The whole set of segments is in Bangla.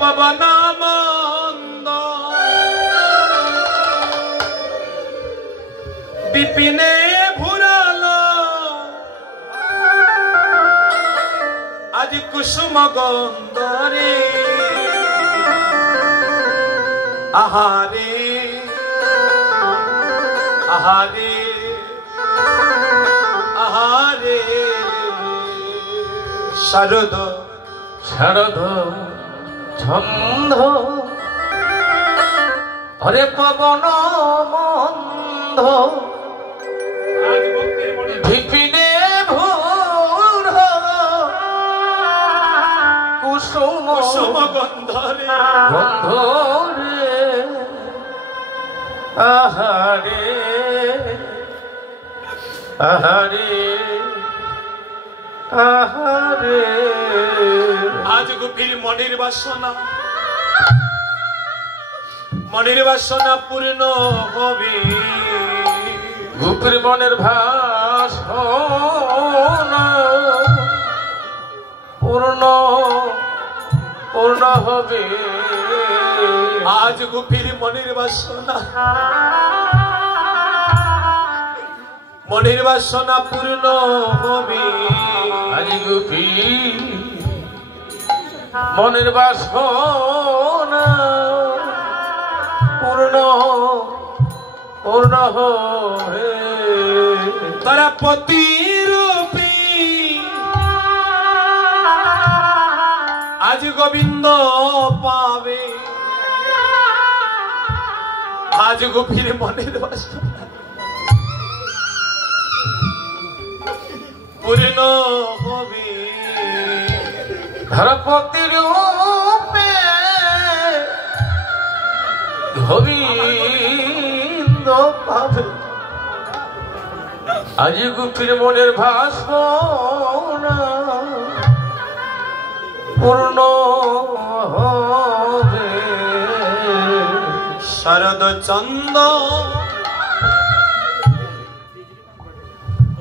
पवन मंद विपिने भुराल आज कुसुम गंधरे आहारे आहारे आहारे शारद शारद छंद हरे पवन मंद विपिने भूर कुसुम कुसुम गंधरे गंधरे आहारे आहारे आहारे आज गुफिर मनिर बासना पूर्ण हबे गुफिर मनिर बासना पूर्ण पूर्ण हबे आज गुफिर मनिर बासना पूर्ण हबे आज गुफिर मनिर बासना पूर्ण पूर्ण हबे तारा पति रूपी आज गोविंद पावे आज गुफिर मनिर बासना पूर्ण हबे धरपति रूपे गोविंद पावे आज गुफिर मनिर बासना पूर्ण हबे शरद चंद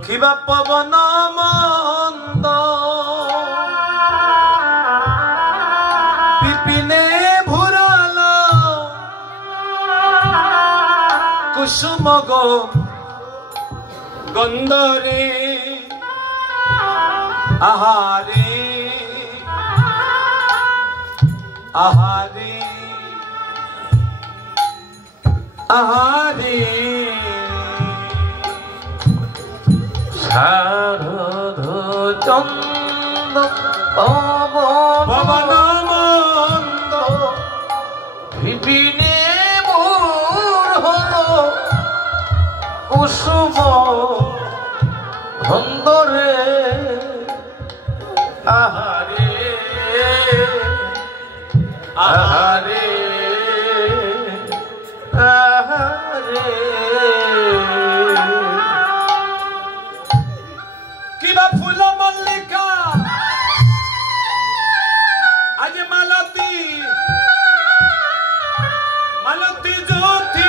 किबा पवन मंद विपिने भुराल कुसुम गंधरे आहारे आहारे आहारे शारद चंद पवन मंद विपिने कुसुम गंधरे आहारे आहारे आहारे किबा फूल मल्लिका आज मालती मालती ज्योति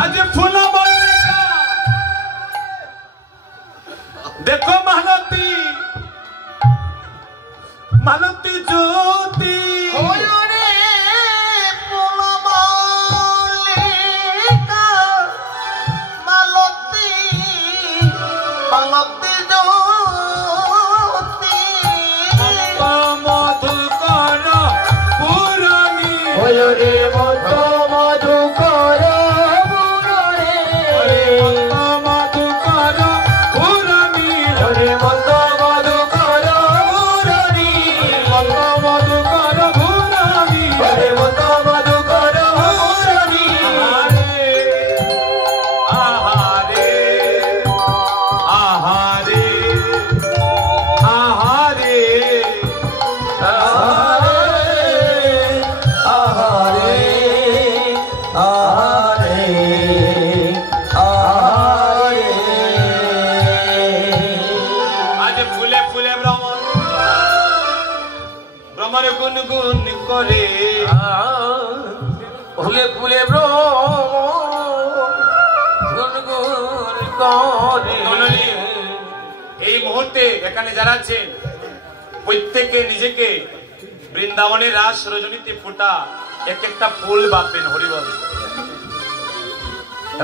आज फूल मल्लिका देखो मालती मालती ज्योति फूल मल्लिका मालती मालती ज्योति मधुकर पुरानी रे मधुकर ভ্রমর গুনগুন করে ফুলে ফুলে গুনগুন করে। এই মুহূর্তে এখানে যারা আছেন প্রত্যেকে নিজেকে বৃন্দাবনের রাস রজনীতে ফোটা এক একটা ফুল ভাববেন। হরিবল।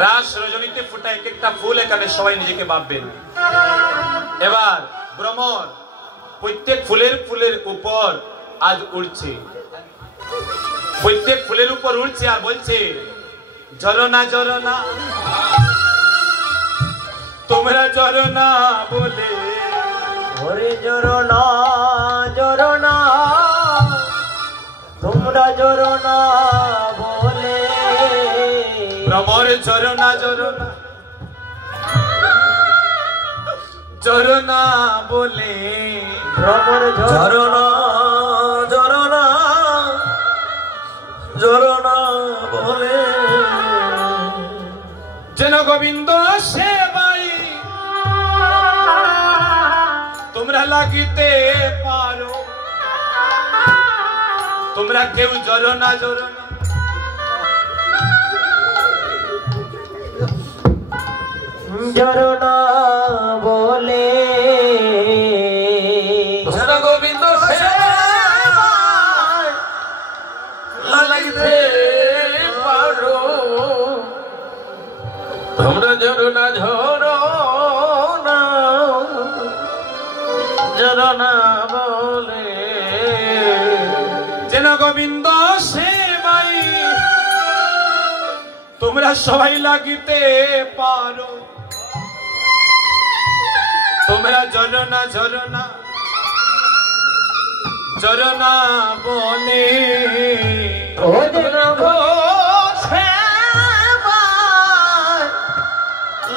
রাস রজনীতে ফোটা এক একটা ফুল এখানে সবাই নিজেকে ভাববেন। এবার ভ্রমর প্রত্যেক ফুলের উপর আজ উড়ছে, প্রত্যেক ফুলের উপর উড়ছে আর বলছে ঝরনা ঝরনা তোমরা ঝরনা বলে। ওরে ঝরনা ঝরনা তোমরা ঝরনা বলে। ভ্রমর ঝরনা ঝরনা ঝরনা বলে। ভ্রমর ঝরনা ঝরনা ঝরনা বলে। যেন গোবিন্দ সেবাই তোমরা লাগিতে পারো। তোমরা কেউ ঝরনা ঝরনা ঝরনা বলে। যেন গোবিন্দ সেবায় লাগিতে পারো। তোমরা ঝরনা ঝরনা ঝরনা বলে। যেন গোবিন্দ সেবাই তোমরা সবাই লাগিতে পারো। তোমরা ঝরনা ঝরনা ঝরনা বলে। ও যেন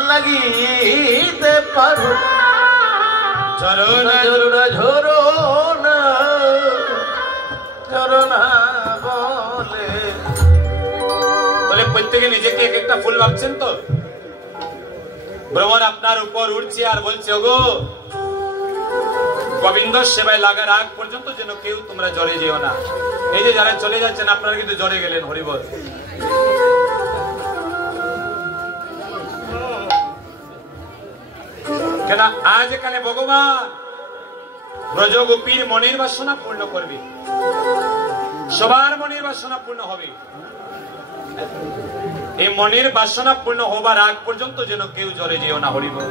লাগিতে পারো। ঝরনা ঝরনা ঝরনা ঝরনা বলে। বলে প্রত্যেকে নিজেকে এক একটা ফুল ভাবছেন তো। ভ্রমর আপনার উপর উঠছে আর বলছে ওগো গোবিন্দ সেবায় লাগার আগ পর্যন্ত যেন কেউ তোমরা জ্বরে যেও না। এই যে যারা চলে যাচ্ছেন আপনারা কিন্তু জ্বরে গেলেন। হরিবল। কেন আজ এখানে ভগবান ব্রজগোপীর মনের বাসনা পূর্ণ করবে। সবার মনের বাসনা পূর্ণ হবে। এই মনের বাসনা পূর্ণ হবার আগ পর্যন্ত যেন কেউ জ্বরে যেও না। হরিবল।